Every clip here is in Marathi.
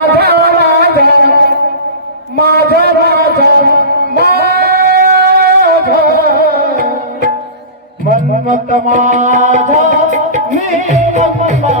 माझा माझा माझा माझा मी माझा माझा मी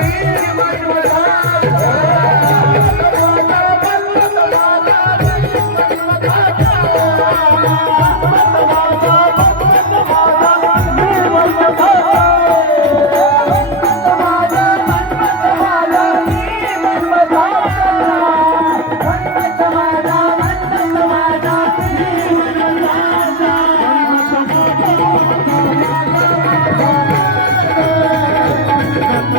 Thank you.